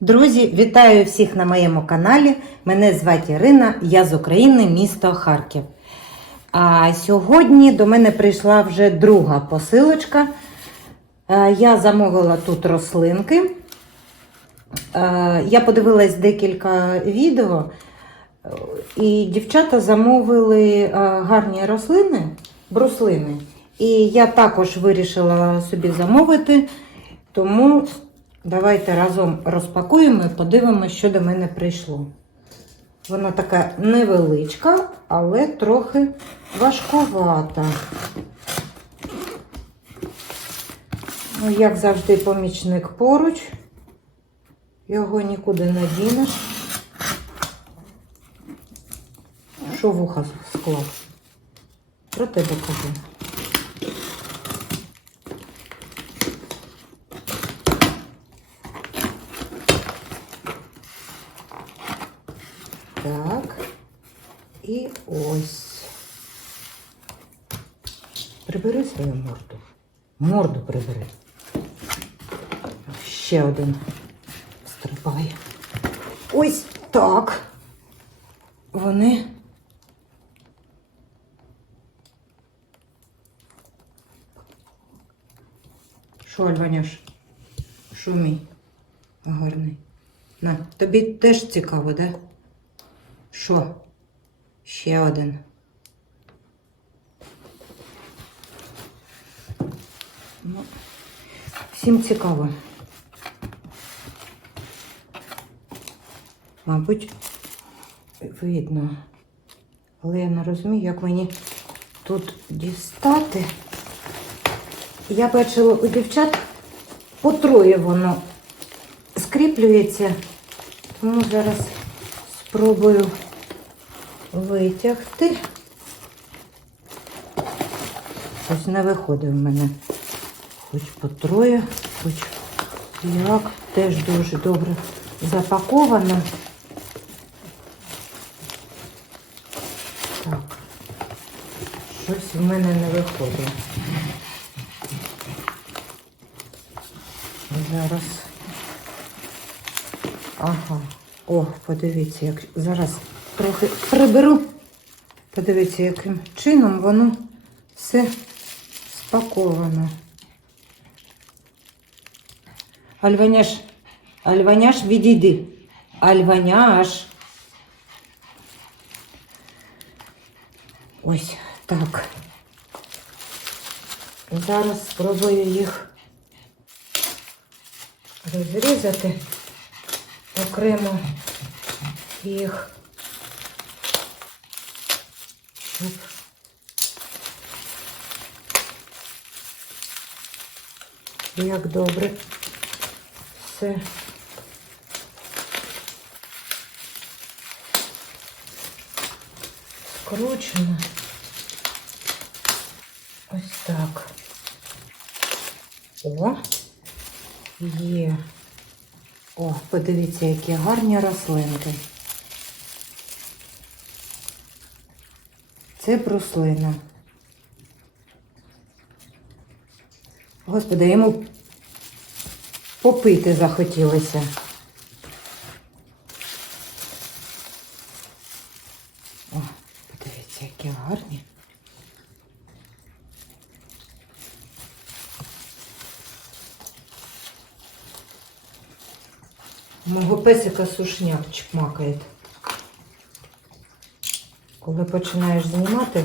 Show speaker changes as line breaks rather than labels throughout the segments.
Друзі, вітаю всіх на моєму каналі. Мене звати Ірина, я з України, місто Харків. А сьогодні до мене прийшла вже друга посилочка. Е, Я замовила тут рослинки. Е, Я подивилась декілька відео, е, і дівчата замовили гарні рослини, бруслини. І я також вирішила собі замовити, тому давайте разом розпакуємо і подивимося, що до мене прийшло. Вона така невеличка, але трохи важкувата. Ну, як завжди, помічник поруч. Його нікуди не дінеш. Що вуха склав? Про тебе кажу. Так. І ось. Прибери свою морду. Морду прибери. Ще один стрибає. Ось так. Вони. Що, Альваняш? Що мій? Гарний. На, тобі теж цікаво, да? Що? Ще один. Всім цікаво. Мабуть, видно. Але я не розумію, як мені тут дістати. Я бачила у дівчат по троє воно скріплюється, тому зараз спробую витягти. Ось не виходить в мене. Хоч по троє, хоч як. Теж дуже добре запаковано. Так, щось в мене не виходить. Зараз. Ага. О, подивіться, як зараз трохи приберу. Подивіться, яким чином воно все спаковано. Альваняш, Альваняш, відійди. Альваняш. Ось так. Зараз спробую їх розрізати окремо їх, щоб як добре все скручено. Ось так. О, є. О, подивіться, які гарні рослинки. Це бруслина. Господи, йому попити захотілося. О, подивіться, які гарні. Мого песика сушняк чмакає. Коли починаєш знімати,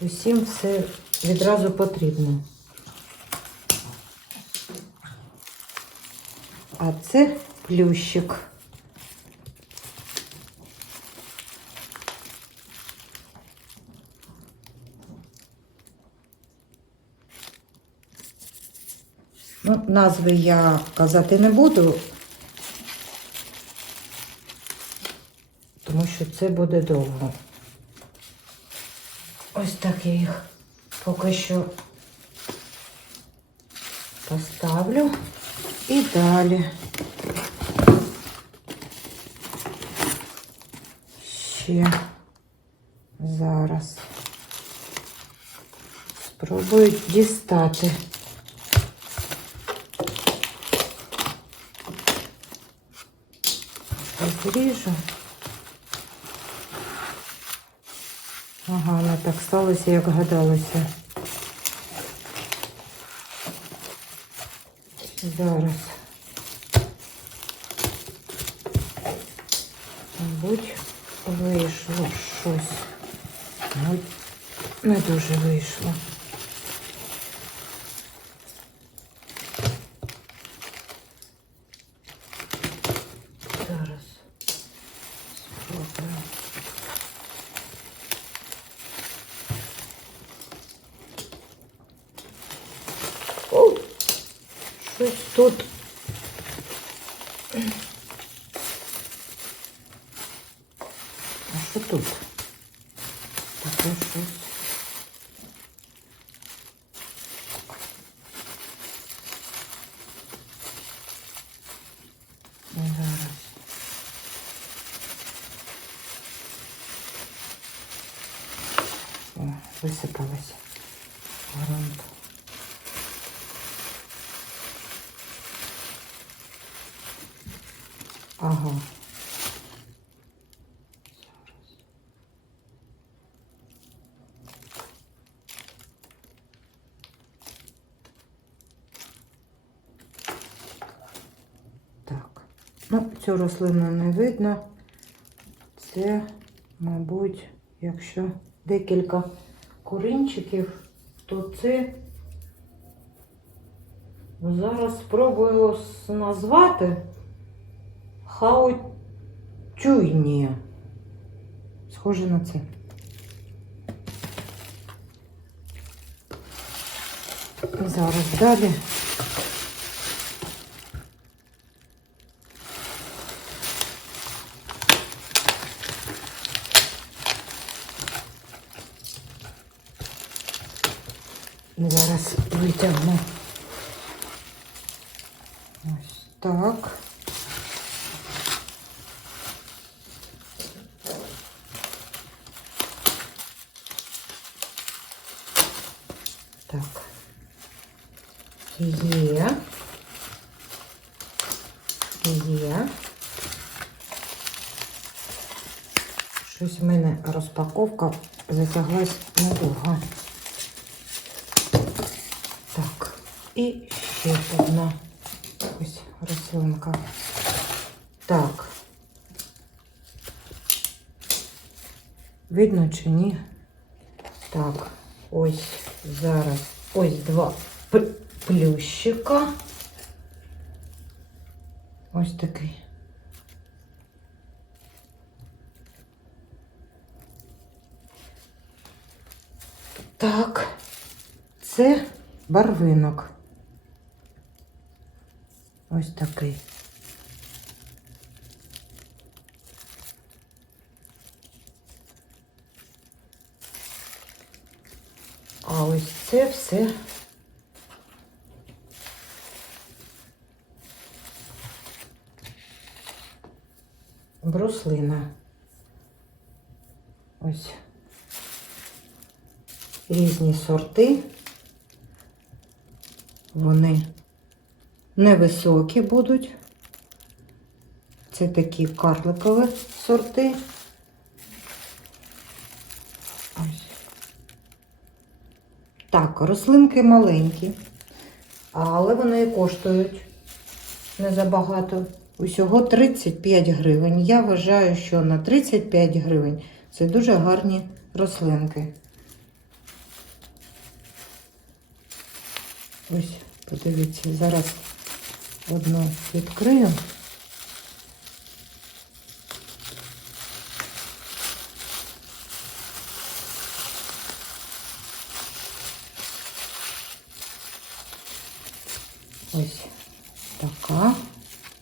усім все відразу потрібно. А це плющик. Ну, назви я казати не буду, тому що це буде довго. Ось так я їх поки що поставлю і далі. Ще зараз спробую дістати. розріжу. Ага, не так сталося, як гадалося. Зараз. Мабуть, вийшло щось. Мабуть, не дуже вийшло. Щось тут. А що тут? Таке щось. Зараз. Ага. Так. Ну, цю рослину не видно. Це, мабуть, якщо декілька корінчиків, то це зараз спробую назвати хаочуйні. Схоже на це. Зараз далі. Зараз витягну. Ось так. Так. Є. Є. Щось в мене розпаковка затяглась надовго. Так, і ще одна ось рослинка. Так. Видно чи ні? Так, ось зараз ось два плющика. Ось такий. Так, це барвинок. Ось такий. А ось це все. Бруслина. Ось різні сорти. Вони невисокі будуть. Це такі карликові сорти. Ось. Так, рослинки маленькі, але вони коштують не забагато. Усього 35 гривень. Я вважаю, що на 35 гривень це дуже гарні рослинки. Ось, подивіться, зараз одну відкрию. Ось така.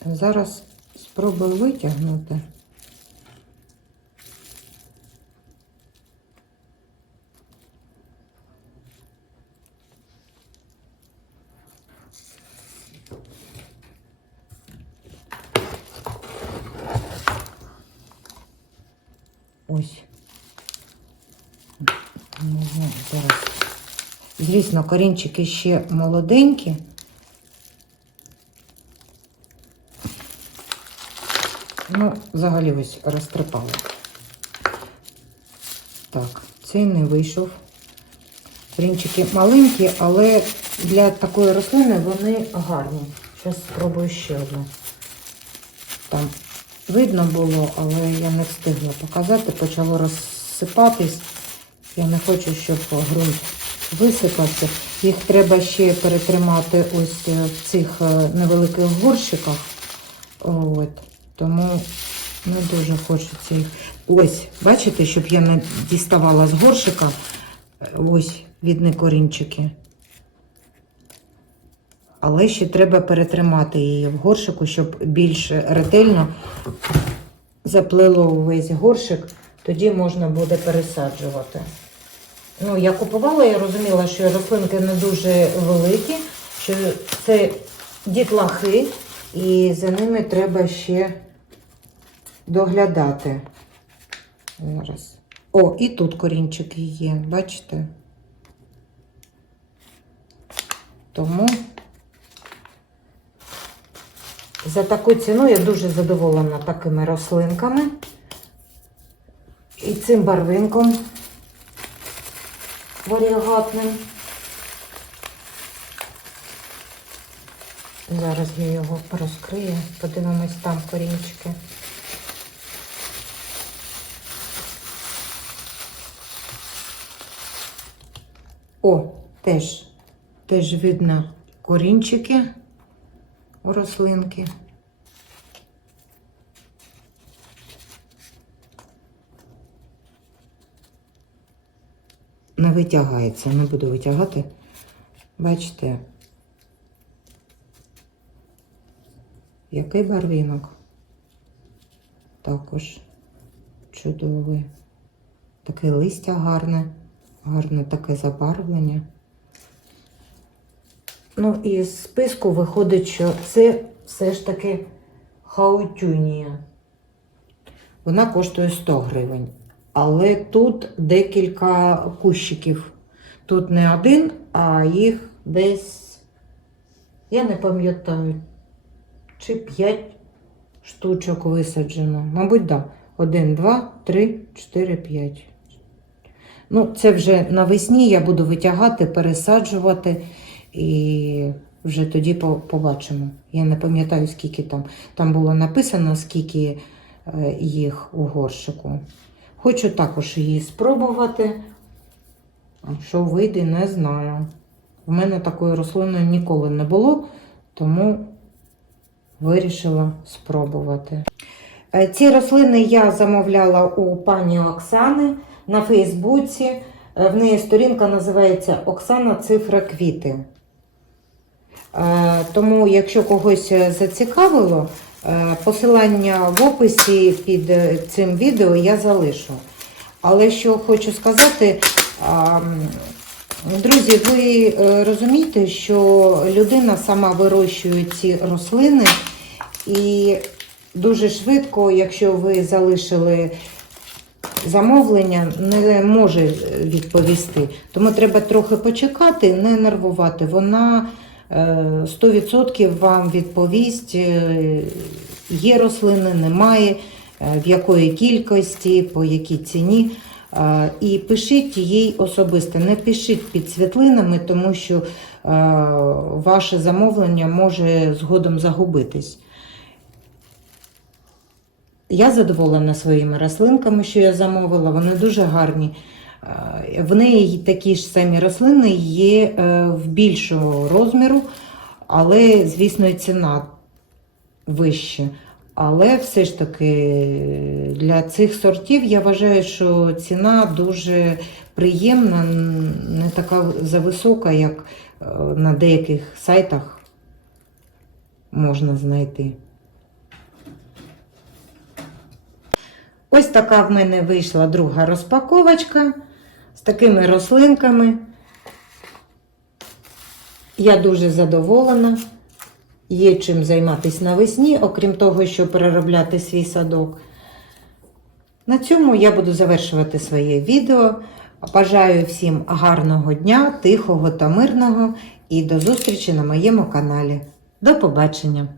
Зараз спробую витягнути. Ось. Зараз. Звісно, корінчики ще молоденькі. Ну, взагалі ось розтрипала. Так, цей не вийшов. Корінчики маленькі, але для такої рослини вони гарні. Зараз спробую ще одну. Там видно було, але я не встигла показати, почало розсипатись. Я не хочу, щоб ґрунт висипався. Їх треба ще перетримати ось в цих е, невеликих горщиках. От. Тому не дуже хочеться їх. Ось, бачите, щоб я не діставала з горщика. е, Ось відні корінчики. Але ще треба перетримати її в горщику, щоб більш ретельно заплило увесь горщик, тоді можна буде пересаджувати. Ну, я купувала, я розуміла, що рослинки не дуже великі, що це дітлахи, і за ними треба ще доглядати. Зараз. О, і тут корінчики є, бачите? Тому за таку ціну я дуже задоволена такими рослинками і цим барвинком варігатним. Зараз я його розкрию, подивимось там корінчики. О, теж, теж видно корінчики у рослинки. Не витягається, не буду витягати. Бачите, який барвінок. Також чудовий. Таке листя гарне, гарне таке забарвлення. Ну, і з списку виходить, що це все ж таки хаутюнія. Вона коштує 100 гривень. Але тут декілька кущиків. Тут не один, а їх десь, я не пам'ятаю, чи 5 штучок висаджено. Мабуть, так. Да. 1, 2, 3, 4, 5. Ну, це вже навесні я буду витягати, пересаджувати і вже тоді побачимо. Я не пам'ятаю, скільки там. Там було написано, скільки е, їх у горщику. Хочу також її спробувати. Що вийде, не знаю. У мене такої рослини ніколи не було, тому вирішила спробувати. Е, Ці рослини я замовляла у пані Оксани на Фейсбуці. Е, В неї сторінка називається Оксана Цифра Квіти. Е, Тому, якщо когось е, зацікавило, посилання в описі під цим відео я залишу. Але що хочу сказати, друзі, ви розумієте, що людина сама вирощує ці рослини, і дуже швидко, якщо ви залишили замовлення, не може відповісти. Тому треба трохи почекати, не нервувати. Вона е, 100% вам відповість, е, є рослини, немає, е, в якої кількості, по якій ціні. Е, І пишіть їй особисто, не пишіть під світлинами, тому що е, ваше замовлення може згодом загубитись. Я задоволена своїми рослинками, що я замовила. Вони дуже гарні. Е, В неї такі ж самі рослини є е, в більшого розміру, але, звісно, і ціна вища. Але все ж таки для цих сортів я вважаю, що ціна дуже приємна, не така зависока, як е, на деяких сайтах можна знайти. Ось така в мене вийшла друга розпаковочка з такими рослинками. Я дуже задоволена. Є чим займатися навесні, окрім того, що переробляти свій садок. На цьому я буду завершувати своє відео. Бажаю всім гарного дня, тихого та мирного і до зустрічі на моєму каналі. До побачення!